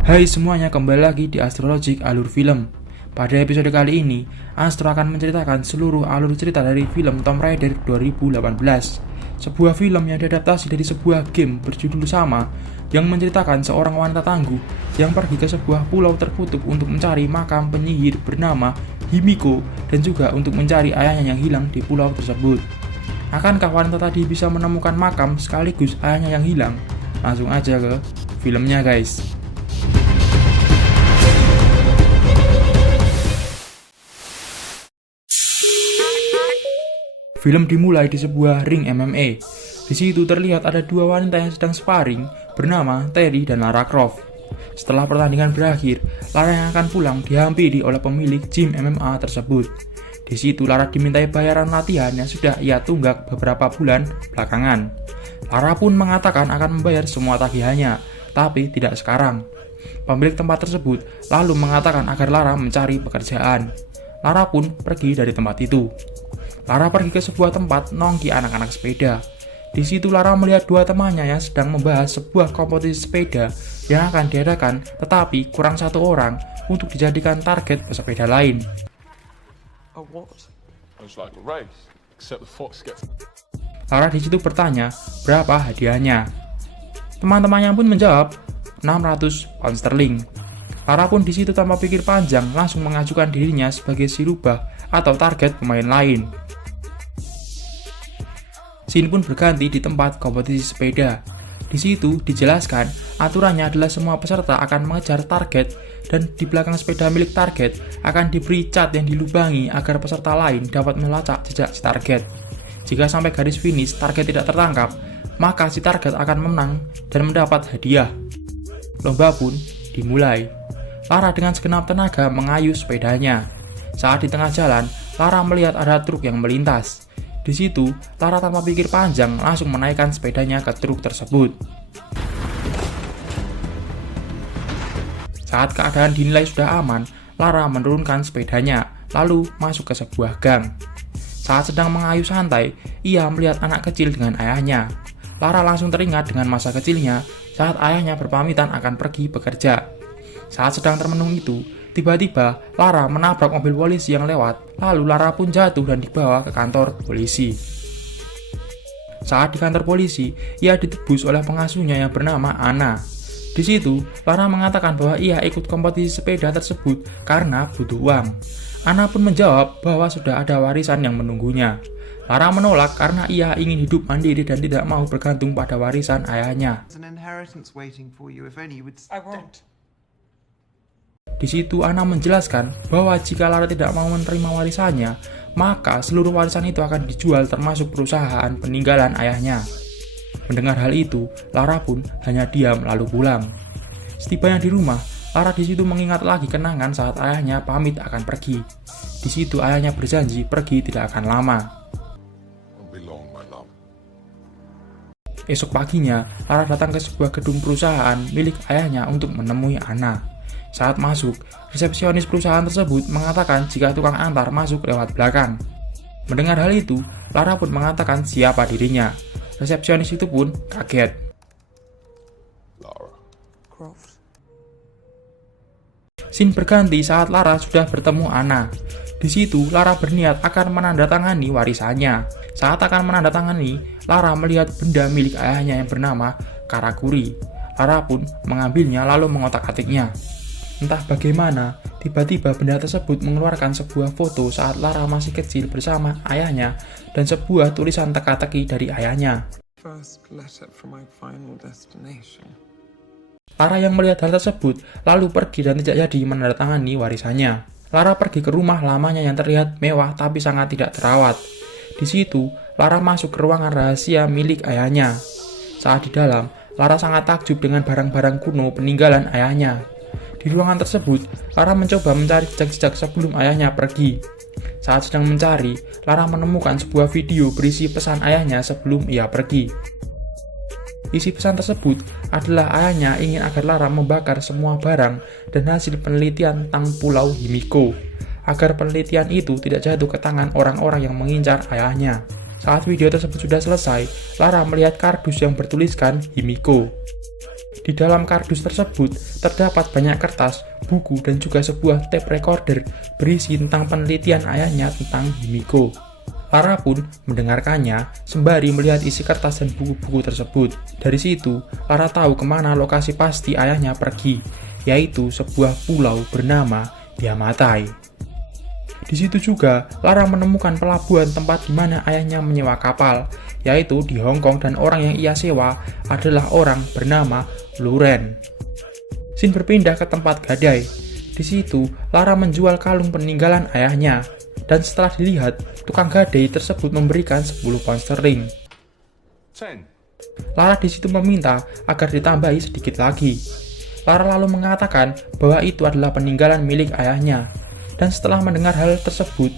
Hai semuanya, kembali lagi di Astrologic Alur Film. Pada episode kali ini, Astro akan menceritakan seluruh alur cerita dari film Tomb Raider 2018. Sebuah film yang diadaptasi dari sebuah game berjudul sama yang menceritakan seorang wanita tangguh yang pergi ke sebuah pulau terkutuk untuk mencari makam penyihir bernama Himiko dan juga untuk mencari ayahnya yang hilang di pulau tersebut. Akankah wanita tadi bisa menemukan makam sekaligus ayahnya yang hilang? Langsung aja ke filmnya guys. Film dimulai di sebuah ring MMA. Di situ terlihat ada dua wanita yang sedang sparring bernama Terry dan Lara Croft. Setelah pertandingan berakhir, Lara yang akan pulang dihampiri oleh pemilik gym MMA tersebut. Di situ Lara dimintai bayaran latihan yang sudah ia tunggak beberapa bulan belakangan. Lara pun mengatakan akan membayar semua tagihannya, tapi tidak sekarang. Pemilik tempat tersebut lalu mengatakan agar Lara mencari pekerjaan. Lara pun pergi dari tempat itu. Lara pergi ke sebuah tempat nongki anak-anak sepeda. Di situ Lara melihat dua temannya yang sedang membahas sebuah kompetisi sepeda yang akan diadakan, tetapi kurang satu orang untuk dijadikan target pesepeda lain. Lara di situ bertanya berapa hadiahnya. Teman-temannya pun menjawab 600 pound sterling. Lara pun di situ tanpa pikir panjang langsung mengajukan dirinya sebagai si rubah atau target pemain lain. Scene pun berganti di tempat kompetisi sepeda. Di situ dijelaskan aturannya adalah semua peserta akan mengejar target dan di belakang sepeda milik target akan diberi cat yang dilubangi agar peserta lain dapat melacak jejak si target. Jika sampai garis finish target tidak tertangkap, maka si target akan menang dan mendapat hadiah. Lomba pun dimulai. Lara dengan segenap tenaga mengayuh sepedanya. Saat di tengah jalan, Lara melihat ada truk yang melintas. Di situ, Lara tanpa pikir panjang langsung menaikkan sepedanya ke truk tersebut. Saat keadaan dinilai sudah aman, Lara menurunkan sepedanya, lalu masuk ke sebuah gang. Saat sedang mengayuh santai, ia melihat anak kecil dengan ayahnya. Lara langsung teringat dengan masa kecilnya saat ayahnya berpamitan akan pergi bekerja. Saat sedang termenung itu, tiba-tiba Lara menabrak mobil polisi yang lewat, lalu Lara pun jatuh dan dibawa ke kantor polisi. Saat di kantor polisi, ia ditebus oleh pengasuhnya yang bernama Anna. Di situ, Lara mengatakan bahwa ia ikut kompetisi sepeda tersebut karena butuh uang. Anna pun menjawab bahwa sudah ada warisan yang menunggunya. Lara menolak karena ia ingin hidup mandiri dan tidak mau bergantung pada warisan ayahnya. Di situ Anna menjelaskan bahwa jika Lara tidak mau menerima warisannya, maka seluruh warisan itu akan dijual termasuk perusahaan peninggalan ayahnya. Mendengar hal itu, Lara pun hanya diam lalu pulang. Setibanya di rumah, Lara di situ mengingat lagi kenangan saat ayahnya pamit akan pergi. Di situ ayahnya berjanji pergi tidak akan lama. Esok paginya, Lara datang ke sebuah gedung perusahaan milik ayahnya untuk menemui Anna. Saat masuk, resepsionis perusahaan tersebut mengatakan jika tukang antar masuk lewat belakang. Mendengar hal itu, Lara pun mengatakan siapa dirinya. Resepsionis itu pun kaget. Scene berganti saat Lara sudah bertemu Anna. Di situ, Lara berniat akan menandatangani warisannya. Saat akan menandatangani, Lara melihat benda milik ayahnya yang bernama Karakuri. Lara pun mengambilnya lalu mengotak-atiknya. Entah bagaimana, tiba-tiba benda tersebut mengeluarkan sebuah foto saat Lara masih kecil bersama ayahnya dan sebuah tulisan teka-teki dari ayahnya. Lara yang melihat hal tersebut lalu pergi dan tidak jadi menandatangani warisannya. Lara pergi ke rumah lamanya yang terlihat mewah tapi sangat tidak terawat. Di situ, Lara masuk ke ruangan rahasia milik ayahnya. Saat di dalam, Lara sangat takjub dengan barang-barang kuno peninggalan ayahnya. Di ruangan tersebut, Lara mencoba mencari jejak-jejak sebelum ayahnya pergi. Saat sedang mencari, Lara menemukan sebuah video berisi pesan ayahnya sebelum ia pergi. Isi pesan tersebut adalah ayahnya ingin agar Lara membakar semua barang dan hasil penelitian tentang Pulau Himiko, agar penelitian itu tidak jatuh ke tangan orang-orang yang mengincar ayahnya. Saat video tersebut sudah selesai, Lara melihat kardus yang bertuliskan Himiko. Di dalam kardus tersebut terdapat banyak kertas, buku, dan juga sebuah tape recorder berisi tentang penelitian ayahnya tentang Himiko. Lara pun mendengarkannya sembari melihat isi kertas dan buku-buku tersebut. Dari situ, Lara tahu kemana lokasi pasti ayahnya pergi, yaitu sebuah pulau bernama Yamatai. Di situ juga, Lara menemukan pelabuhan tempat di mana ayahnya menyewa kapal, yaitu di Hong Kong, dan orang yang ia sewa adalah orang bernama Luren. Scene berpindah ke tempat gadai. Di situ, Lara menjual kalung peninggalan ayahnya. Dan setelah dilihat, tukang gadai tersebut memberikan 10 pound sterling. Lara di situ meminta agar ditambahi sedikit lagi. Lara lalu mengatakan bahwa itu adalah peninggalan milik ayahnya. Dan setelah mendengar hal tersebut,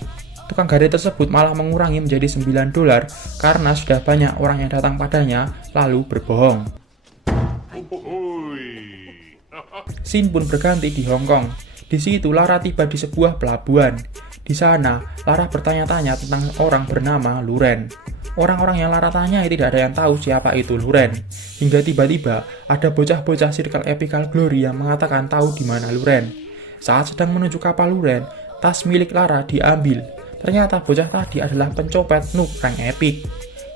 tukang gadai tersebut malah mengurangi menjadi $9 karena sudah banyak orang yang datang padanya lalu berbohong. Scene pun berganti di Hong Kong. Di situ Lara tiba di sebuah pelabuhan. Di sana, Lara bertanya-tanya tentang orang bernama Luren. Orang-orang yang Lara tanyai tidak ada yang tahu siapa itu Luren. Hingga tiba-tiba ada bocah-bocah Circle Epical Glory yang mengatakan tahu di mana Luren. Saat sedang menuju kapal Luren, tas milik Lara diambil. Ternyata bocah tadi adalah pencopet noob rank epic.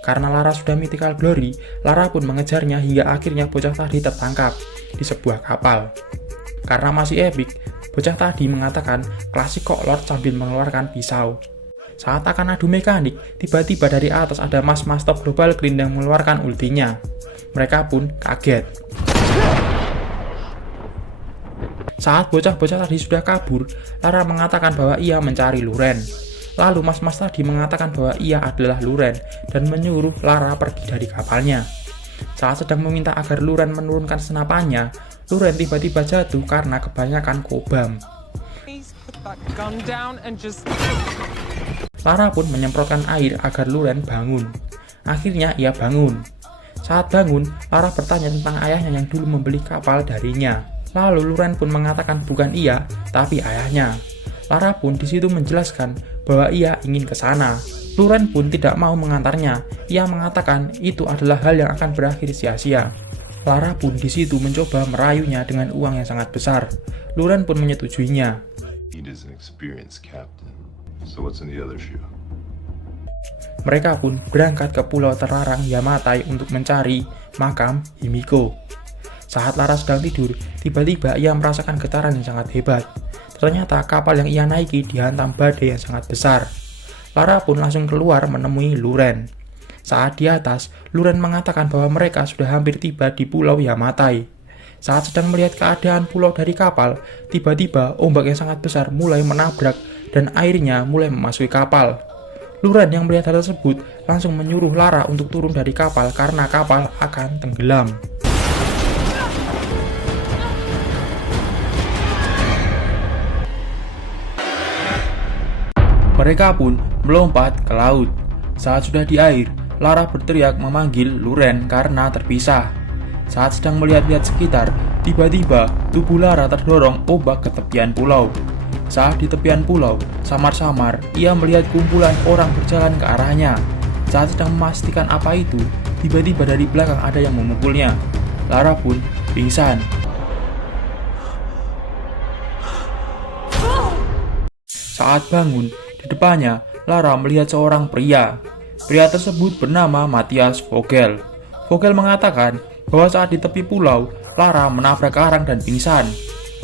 Karena Lara sudah Mythical Glory, Lara pun mengejarnya hingga akhirnya bocah tadi tertangkap di sebuah kapal. Karena masih epic, bocah tadi mengatakan klasik kok Lord sambil mengeluarkan pisau. Saat akan adu mekanik, tiba-tiba dari atas ada mas-mas top Global Green yang mengeluarkan ultinya. Mereka pun kaget. Saat bocah-bocah tadi sudah kabur, Lara mengatakan bahwa ia mencari Luren. Lalu mas-mas tadi mengatakan bahwa ia adalah Luren dan menyuruh Lara pergi dari kapalnya. Saat sedang meminta agar Luren menurunkan senapannya, Luren tiba-tiba jatuh karena kebanyakan kobam. Lara pun menyemprotkan air agar Luren bangun. Akhirnya ia bangun. Saat bangun, Lara bertanya tentang ayahnya yang dulu membeli kapal darinya. Lalu Luren pun mengatakan bukan ia, tapi ayahnya. Lara pun di situ menjelaskan bahwa ia ingin ke sana. Luren pun tidak mau mengantarnya. Ia mengatakan itu adalah hal yang akan berakhir sia-sia. Lara pun di situ mencoba merayunya dengan uang yang sangat besar. Luren pun menyetujuinya. Mereka pun berangkat ke pulau terlarang Yamatai untuk mencari makam Himiko. Saat Lara sedang tidur, tiba-tiba ia merasakan getaran yang sangat hebat. Ternyata kapal yang ia naiki dihantam badai yang sangat besar. Lara pun langsung keluar menemui Luren. Saat di atas, Luren mengatakan bahwa mereka sudah hampir tiba di pulau Yamatai. Saat sedang melihat keadaan pulau dari kapal, tiba-tiba ombak yang sangat besar mulai menabrak dan airnya mulai memasuki kapal. Luren yang melihat hal tersebut langsung menyuruh Lara untuk turun dari kapal karena kapal akan tenggelam. Mereka pun melompat ke laut. Saat sudah di air, Lara berteriak memanggil Luren karena terpisah. Saat sedang melihat-lihat sekitar, tiba-tiba tubuh Lara terdorong ombak ke tepian pulau. Saat di tepian pulau, samar-samar ia melihat kumpulan orang berjalan ke arahnya. Saat sedang memastikan apa itu, tiba-tiba dari belakang ada yang memukulnya. Lara pun pingsan. Saat bangun, di depannya Lara melihat seorang pria. Pria tersebut bernama Matthias Vogel. Vogel mengatakan bahwa saat di tepi pulau, Lara menabrak karang dan pingsan.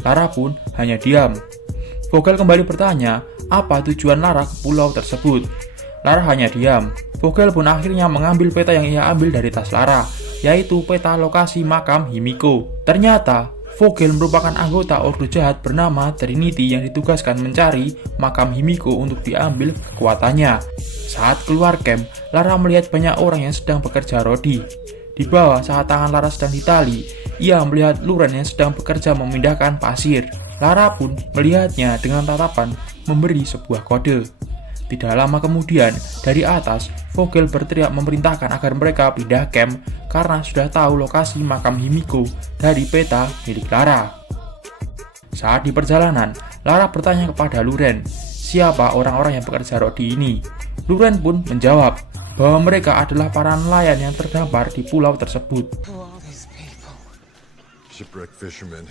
Lara pun hanya diam. Vogel kembali bertanya, apa tujuan Lara ke pulau tersebut? Lara hanya diam. Vogel pun akhirnya mengambil peta yang ia ambil dari tas Lara, yaitu peta lokasi makam Himiko. Ternyata, Vogel merupakan anggota ordo jahat bernama Trinity yang ditugaskan mencari makam Himiko untuk diambil kekuatannya. Saat keluar camp, Lara melihat banyak orang yang sedang bekerja rodi. Di bawah saat tangan Lara sedang ditali, ia melihat Luren yang sedang bekerja memindahkan pasir. Lara pun melihatnya dengan tatapan memberi sebuah kode. Tidak lama kemudian, dari atas, Vogel berteriak memerintahkan agar mereka pindah camp karena sudah tahu lokasi makam Himiko dari peta milik Lara. Saat di perjalanan, Lara bertanya kepada Luren, siapa orang-orang yang bekerja rodi ini? Luren pun menjawab bahwa mereka adalah para nelayan yang terdampar di pulau tersebut. shipwreck fishermen.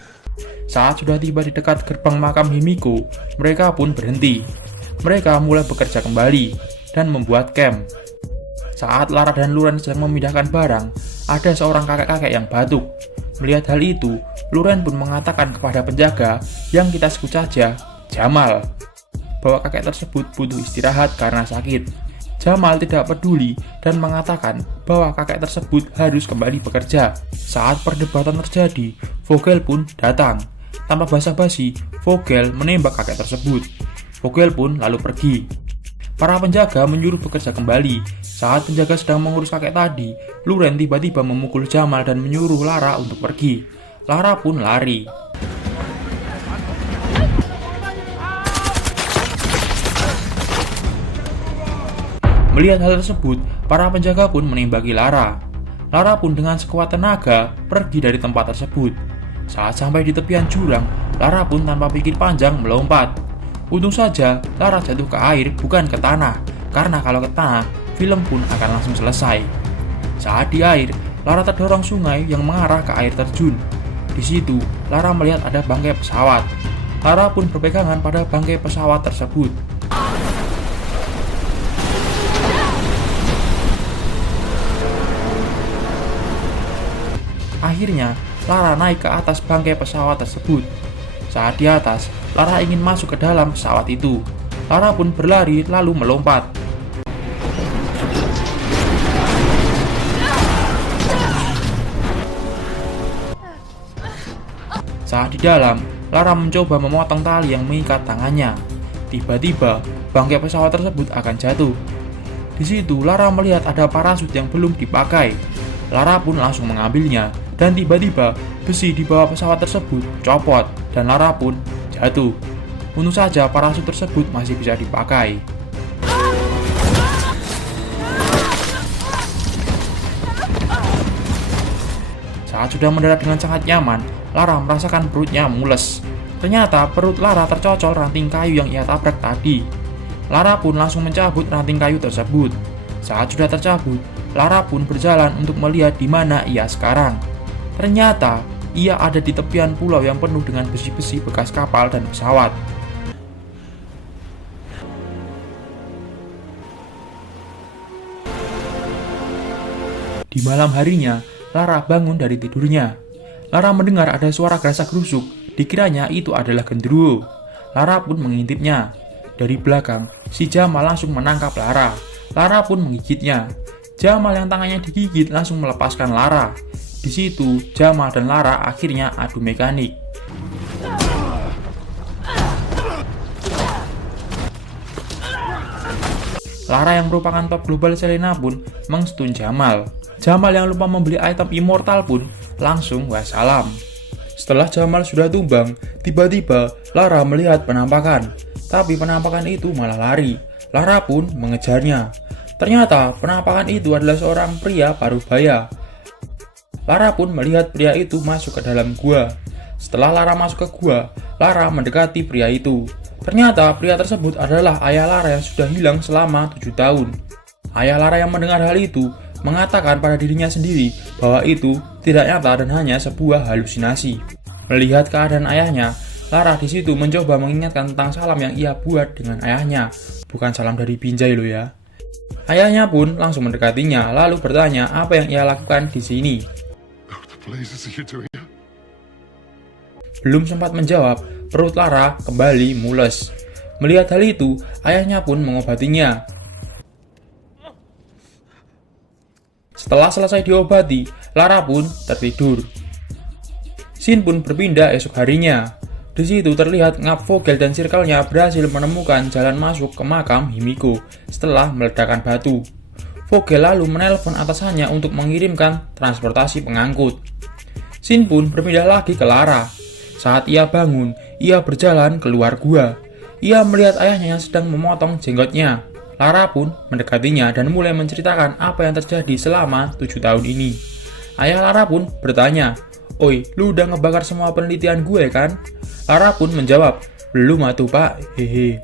Saat sudah tiba di dekat gerbang makam Himiko, mereka pun berhenti. Mereka mulai bekerja kembali dan membuat camp. Saat Lara dan Luren sedang memindahkan barang, ada seorang kakek-kakek yang batuk. Melihat hal itu, Luren pun mengatakan kepada penjaga yang kita sebut saja Jamal, bahwa kakek tersebut butuh istirahat karena sakit. Jamal tidak peduli dan mengatakan bahwa kakek tersebut harus kembali bekerja. Saat perdebatan terjadi, Vogel pun datang. Tanpa basa-basi, Vogel menembak kakek tersebut. Vogel pun lalu pergi. Para penjaga menyuruh bekerja kembali. Saat penjaga sedang mengurus kakek tadi, Luren tiba-tiba memukul Jamal dan menyuruh Lara untuk pergi. Lara pun lari. Melihat hal tersebut, para penjaga pun menembaki Lara. Lara pun dengan sekuat tenaga pergi dari tempat tersebut. Saat sampai di tepian jurang, Lara pun tanpa pikir panjang melompat. Untung saja Lara jatuh ke air bukan ke tanah, karena kalau ke tanah, film pun akan langsung selesai. Saat di air, Lara terdorong sungai yang mengarah ke air terjun. Di situ, Lara melihat ada bangkai pesawat. Lara pun berpegangan pada bangkai pesawat tersebut. Akhirnya, Lara naik ke atas bangkai pesawat tersebut. Saat di atas, Lara ingin masuk ke dalam pesawat itu. Lara pun berlari lalu melompat. Saat di dalam, Lara mencoba memotong tali yang mengikat tangannya. Tiba-tiba, bangkai pesawat tersebut akan jatuh. Di situ, Lara melihat ada parasut yang belum dipakai. Lara pun langsung mengambilnya. Dan tiba-tiba, besi di bawah pesawat tersebut copot dan Lara pun jatuh. Untung saja parasut tersebut masih bisa dipakai. Saat sudah mendarat dengan sangat nyaman, Lara merasakan perutnya mules. Ternyata perut Lara tercocol ranting kayu yang ia tabrak tadi. Lara pun langsung mencabut ranting kayu tersebut. Saat sudah tercabut, Lara pun berjalan untuk melihat di mana ia sekarang. Ternyata, ia ada di tepian pulau yang penuh dengan besi-besi bekas kapal dan pesawat. Di malam harinya, Lara bangun dari tidurnya. Lara mendengar ada suara gerasak-gerusuk, dikiranya itu adalah genderuwo. Lara pun mengintipnya. Dari belakang, si Jamal langsung menangkap Lara. Lara pun menggigitnya. Jamal yang tangannya digigit langsung melepaskan Lara. Di situ, Jamal dan Lara akhirnya adu mekanik. Lara yang merupakan top global Selena pun mengstun Jamal. Jamal yang lupa membeli item immortal pun langsung wassalam. Setelah Jamal sudah tumbang, tiba-tiba Lara melihat penampakan. Tapi penampakan itu malah lari. Lara pun mengejarnya. Ternyata penampakan itu adalah seorang pria parubaya. Lara pun melihat pria itu masuk ke dalam gua. Setelah Lara masuk ke gua, Lara mendekati pria itu. Ternyata pria tersebut adalah ayah Lara yang sudah hilang selama 7 tahun. Ayah Lara yang mendengar hal itu mengatakan pada dirinya sendiri bahwa itu tidak nyata dan hanya sebuah halusinasi. Melihat keadaan ayahnya, Lara di situ mencoba mengingatkan tentang salam yang ia buat dengan ayahnya. Bukan salam dari Binjai loh ya. Ayahnya pun langsung mendekatinya lalu bertanya apa yang ia lakukan di sini. Belum sempat menjawab, perut Lara kembali mules. Melihat hal itu, ayahnya pun mengobatinya. Setelah selesai diobati, Lara pun tertidur. Scene pun berpindah esok harinya. Di situ terlihat Ngap Vogel dan circle-nya berhasil menemukan jalan masuk ke makam Himiko setelah meledakkan batu. Vogel lalu menelpon atasannya untuk mengirimkan transportasi pengangkut. Scene pun berpindah lagi ke Lara. Saat ia bangun, ia berjalan keluar gua. Ia melihat ayahnya yang sedang memotong jenggotnya. Lara pun mendekatinya dan mulai menceritakan apa yang terjadi selama 7 tahun ini. Ayah Lara pun bertanya, "Oi, lu udah ngebakar semua penelitian gue kan?" Lara pun menjawab, "Belum atuh pak, hehe."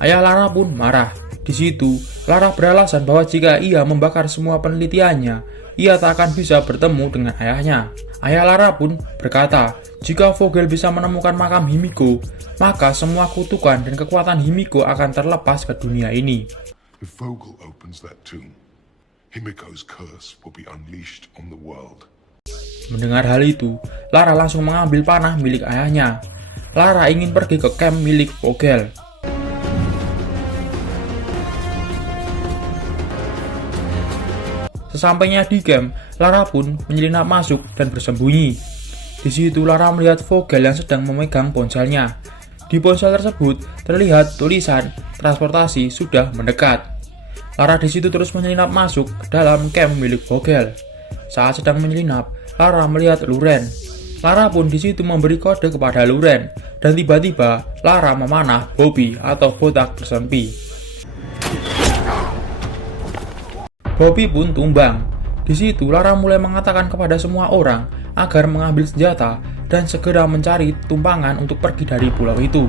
Ayah Lara pun marah. Di situ, Lara beralasan bahwa jika ia membakar semua penelitiannya, ia tak akan bisa bertemu dengan ayahnya. Ayah Lara pun berkata, jika Vogel bisa menemukan makam Himiko, maka semua kutukan dan kekuatan Himiko akan terlepas ke dunia ini. If Vogel opens that tomb, Himiko's curse will be unleashed on the world. Mendengar hal itu, Lara langsung mengambil panah milik ayahnya. Lara ingin pergi ke camp milik Vogel. Sesampainya di camp, Lara pun menyelinap masuk dan bersembunyi. Di situ Lara melihat Vogel yang sedang memegang ponselnya. Di ponsel tersebut terlihat tulisan transportasi sudah mendekat. Lara di situ terus menyelinap masuk ke dalam camp milik Vogel. Saat sedang menyelinap, Lara melihat Luren. Lara pun di situ memberi kode kepada Luren, dan tiba-tiba Lara memanah Bobby atau botak bersempi. Bobby pun tumbang. Di situ Lara mulai mengatakan kepada semua orang agar mengambil senjata dan segera mencari tumpangan untuk pergi dari pulau itu.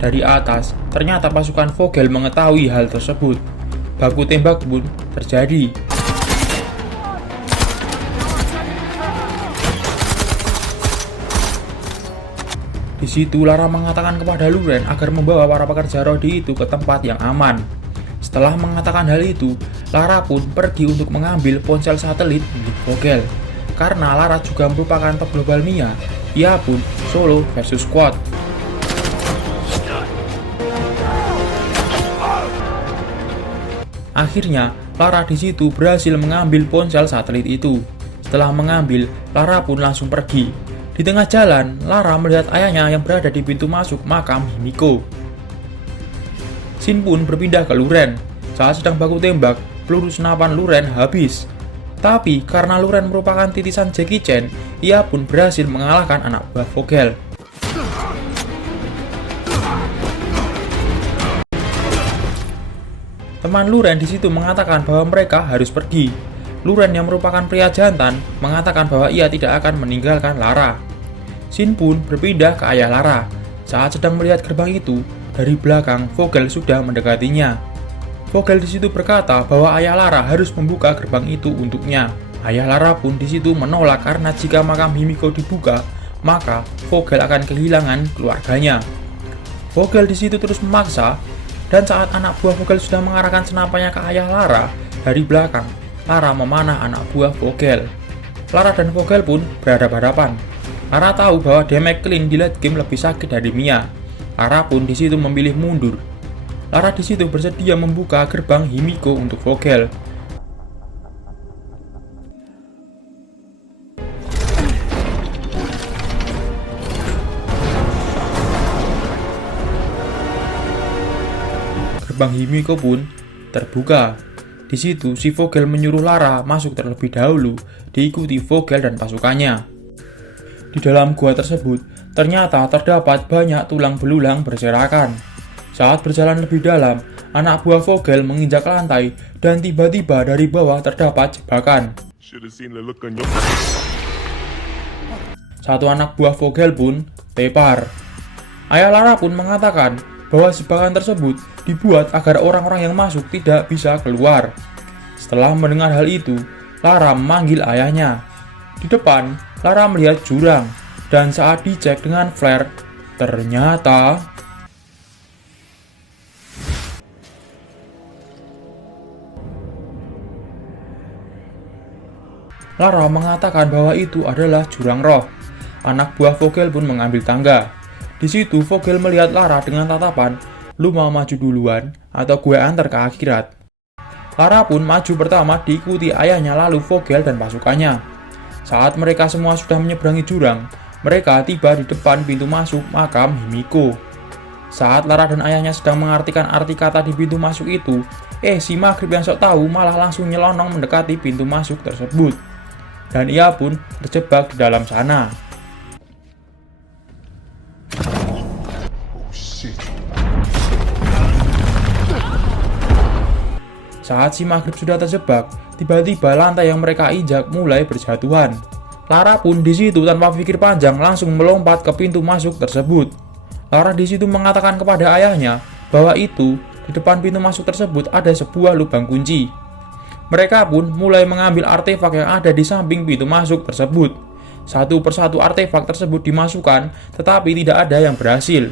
Dari atas, ternyata pasukan Vogel mengetahui hal tersebut. Baku tembak pun terjadi. Di situ Lara mengatakan kepada Luren agar membawa para pekerja Rodi itu ke tempat yang aman. Setelah mengatakan hal itu, Lara pun pergi untuk mengambil ponsel satelit milik Vogel. Karena Lara juga merupakan top global Mia, ia pun solo versus squad. Akhirnya, Lara di situ berhasil mengambil ponsel satelit itu. Setelah mengambil, Lara pun langsung pergi. Di tengah jalan, Lara melihat ayahnya yang berada di pintu masuk makam Himiko. Shin pun berpindah ke Luren. Saat sedang baku tembak, peluru senapan Luren habis. Tapi karena Luren merupakan titisan Jackie Chan, ia pun berhasil mengalahkan anak buah Vogel. Teman Luren di situ mengatakan bahwa mereka harus pergi. Luren yang merupakan pria jantan mengatakan bahwa ia tidak akan meninggalkan Lara. Shin pun berpindah ke ayah Lara. Saat sedang melihat gerbang itu, dari belakang Vogel sudah mendekatinya. Vogel di situ berkata bahwa ayah Lara harus membuka gerbang itu untuknya. Ayah Lara pun di situ menolak karena jika makam Himiko dibuka, maka Vogel akan kehilangan keluarganya. Vogel di situ terus memaksa, dan saat anak buah Vogel sudah mengarahkan senapannya ke ayah Lara, dari belakang Lara memanah anak buah Vogel. Lara dan Vogel pun berhadapan-hadapan. Lara tahu bahwa damage clean di late game lebih sakit dari Mia. Lara pun di situ memilih mundur. Lara di situ bersedia membuka gerbang Himiko untuk Vogel. Gerbang Himiko pun terbuka. Di situ si Vogel menyuruh Lara masuk terlebih dahulu, diikuti Vogel dan pasukannya. Di dalam gua tersebut, ternyata terdapat banyak tulang belulang berserakan. Saat berjalan lebih dalam, anak buah Vogel menginjak lantai dan tiba-tiba dari bawah terdapat jebakan. Satu anak buah Vogel pun tepar. Ayah Lara pun mengatakan bahwa jebakan tersebut dibuat agar orang-orang yang masuk tidak bisa keluar. Setelah mendengar hal itu, Lara memanggil ayahnya. Di depan, Lara melihat jurang, dan saat dicek dengan flare, ternyata Lara mengatakan bahwa itu adalah jurang roh. Anak buah Vogel pun mengambil tangga. Di situ Vogel melihat Lara dengan tatapan, "Lu mau maju duluan atau gue antar ke akhirat?" Lara pun maju pertama diikuti ayahnya lalu Vogel dan pasukannya. Saat mereka semua sudah menyeberangi jurang, mereka tiba di depan pintu masuk makam Himiko. Saat Lara dan ayahnya sedang mengartikan arti kata di pintu masuk itu, si Maghrib yang sok tahu malah langsung nyelonong mendekati pintu masuk tersebut. Dan ia pun terjebak di dalam sana. Saat si Maghrib sudah terjebak, tiba-tiba lantai yang mereka injak mulai berjatuhan. Lara pun di situ tanpa pikir panjang langsung melompat ke pintu masuk tersebut. Lara di situ mengatakan kepada ayahnya bahwa itu di depan pintu masuk tersebut ada sebuah lubang kunci. Mereka pun mulai mengambil artefak yang ada di samping pintu masuk tersebut. Satu persatu artefak tersebut dimasukkan, tetapi tidak ada yang berhasil.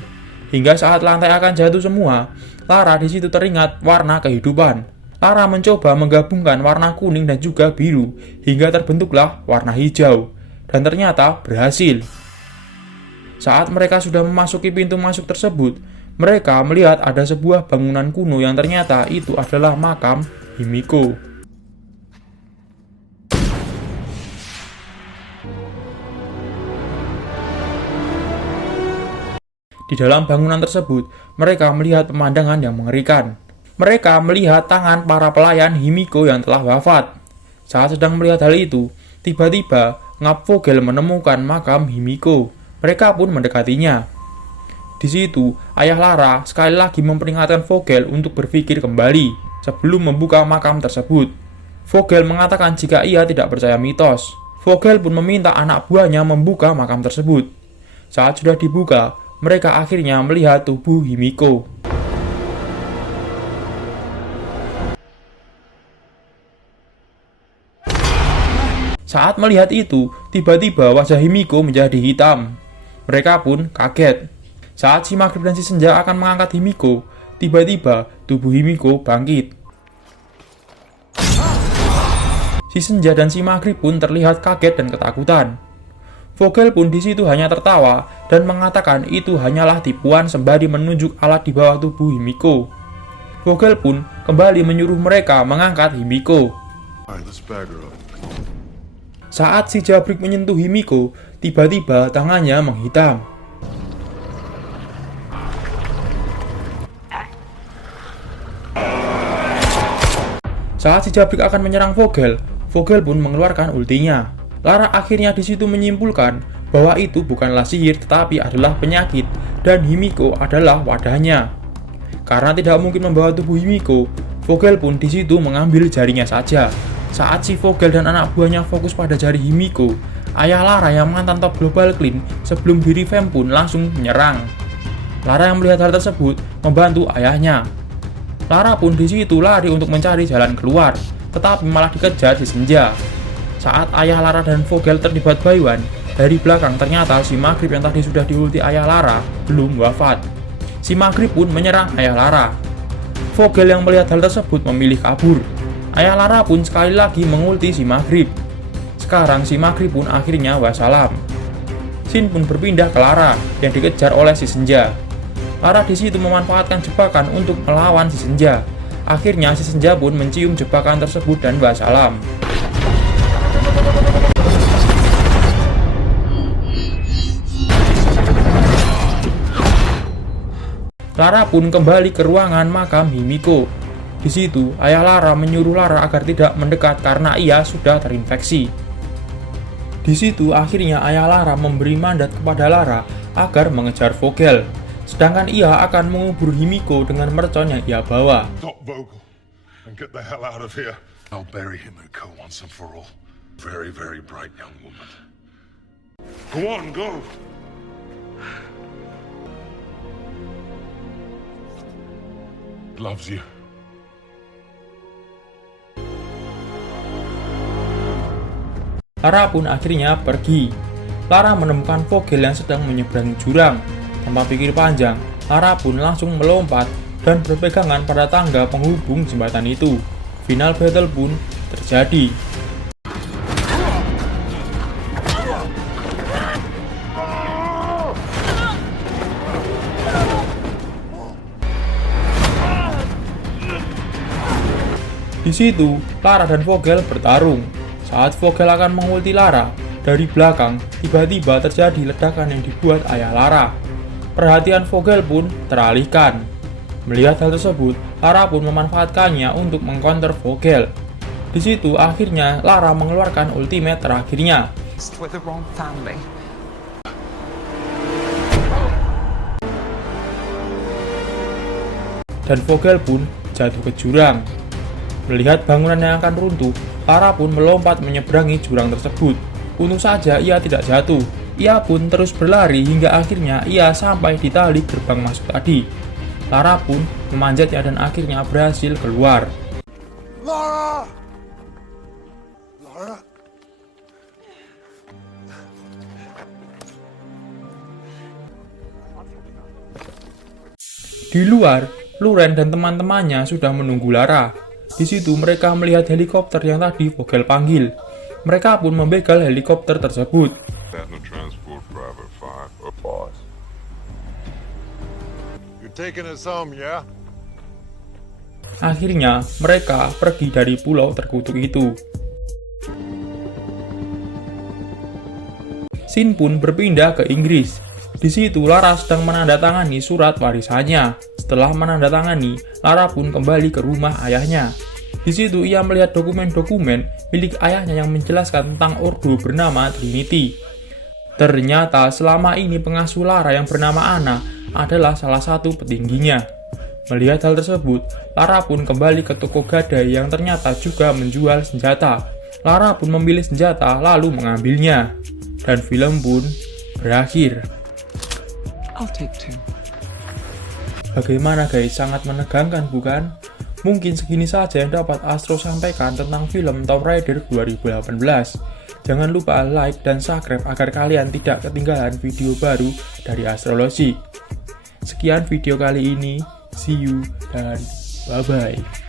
Hingga saat lantai akan jatuh semua, Lara di situ teringat warna kehidupan. Lara mencoba menggabungkan warna kuning dan juga biru, hingga terbentuklah warna hijau. Dan ternyata berhasil. Saat mereka sudah memasuki pintu masuk tersebut, mereka melihat ada sebuah bangunan kuno yang ternyata itu adalah makam Himiko. Di dalam bangunan tersebut, mereka melihat pemandangan yang mengerikan. Mereka melihat tangan para pelayan Himiko yang telah wafat. Saat sedang melihat hal itu, tiba-tiba Ngap Vogel menemukan makam Himiko. Mereka pun mendekatinya. Di situ, ayah Lara sekali lagi memperingatkan Vogel untuk berpikir kembali sebelum membuka makam tersebut. Vogel mengatakan jika ia tidak percaya mitos. Vogel pun meminta anak buahnya membuka makam tersebut. Saat sudah dibuka, mereka akhirnya melihat tubuh Himiko. Saat melihat itu, tiba-tiba wajah Himiko menjadi hitam. Mereka pun kaget. Saat si Maghrib dan si Senja akan mengangkat Himiko, tiba-tiba tubuh Himiko bangkit. Si Senja dan si Maghrib pun terlihat kaget dan ketakutan. Vogel pun di situ hanya tertawa dan mengatakan itu hanyalah tipuan sembari menunjuk alat di bawah tubuh Himiko. Vogel pun kembali menyuruh mereka mengangkat Himiko. Saat si Jabrik menyentuh Himiko, tiba-tiba tangannya menghitam. Saat si Jabrik akan menyerang Vogel, Vogel pun mengeluarkan ultinya. Lara akhirnya di situ menyimpulkan bahwa itu bukanlah sihir tetapi adalah penyakit dan Himiko adalah wadahnya. Karena tidak mungkin membawa tubuh Himiko, Vogel pun di situ mengambil jarinya saja. Saat si Vogel dan anak buahnya fokus pada jari Himiko, ayah Lara yang mantan top Global Clean sebelum di revamp pun langsung menyerang. Lara yang melihat hal tersebut membantu ayahnya. Lara pun di situ lari untuk mencari jalan keluar, tetapi malah dikejar si Senja. Saat ayah Lara dan Vogel terlibat bayuan, dari belakang ternyata si Maghrib yang tadi sudah diulti ayah Lara belum wafat. Si Maghrib pun menyerang ayah Lara. Vogel yang melihat hal tersebut memilih kabur. Ayah Lara pun sekali lagi mengulti si Maghrib. Sekarang si Maghrib pun akhirnya wassalam. Shin pun berpindah ke Lara yang dikejar oleh si Senja. Lara di situ memanfaatkan jebakan untuk melawan si Senja. Akhirnya si Senja pun mencium jebakan tersebut dan wassalam. Lara pun kembali ke ruangan makam Himiko. Di situ, ayah Lara menyuruh Lara agar tidak mendekat karena ia sudah terinfeksi. Di situ, akhirnya ayah Lara memberi mandat kepada Lara agar mengejar Vogel. Sedangkan ia akan mengubur Himiko dengan mercon yang ia bawa. Stop Vogel and get the hell out of here. I'll bury Himiko once and for all. Very, very bright young woman. Go on, go. Loves you. Lara pun akhirnya pergi. Lara menemukan Vogel yang sedang menyeberangi jurang. Tanpa pikir panjang, Lara pun langsung melompat dan berpegangan pada tangga penghubung jembatan itu. Final battle pun terjadi. Di situ, Lara dan Vogel bertarung. Saat Vogel akan mengulti Lara, dari belakang tiba-tiba terjadi ledakan yang dibuat ayah Lara. Perhatian Vogel pun teralihkan. Melihat hal tersebut, Lara pun memanfaatkannya untuk mengcounter Vogel. Di situ akhirnya Lara mengeluarkan ultimate terakhirnya. Dan Vogel pun jatuh ke jurang. Melihat bangunan yang akan runtuh, Lara pun melompat menyeberangi jurang tersebut. Untung saja ia tidak jatuh. Ia pun terus berlari hingga akhirnya ia sampai di tali gerbang masuk tadi. Lara pun memanjatnya dan akhirnya berhasil keluar. Lara! Lara? Di luar, Luren dan teman-temannya sudah menunggu Lara. Di situ mereka melihat helikopter yang tadi Vogel panggil. Mereka pun membegal helikopter tersebut. Taking us home, yeah? Akhirnya, mereka pergi dari pulau terkutuk itu. Sin pun berpindah ke Inggris. Di situ Lara sedang menandatangani surat warisannya. Setelah menandatangani, Lara pun kembali ke rumah ayahnya. Di situ ia melihat dokumen-dokumen milik ayahnya yang menjelaskan tentang ordo bernama Trinity. Ternyata selama ini pengasuh Lara yang bernama Anna adalah salah satu petingginya. Melihat hal tersebut, Lara pun kembali ke toko gadai yang ternyata juga menjual senjata. Lara pun memilih senjata lalu mengambilnya. Dan film pun berakhir. I'll take two. Bagaimana guys, sangat menegangkan bukan? Mungkin segini saja yang dapat Astro sampaikan tentang film Tomb Raider 2018. Jangan lupa like dan subscribe agar kalian tidak ketinggalan video baru dari Astrology. Sekian video kali ini, see you dan bye-bye.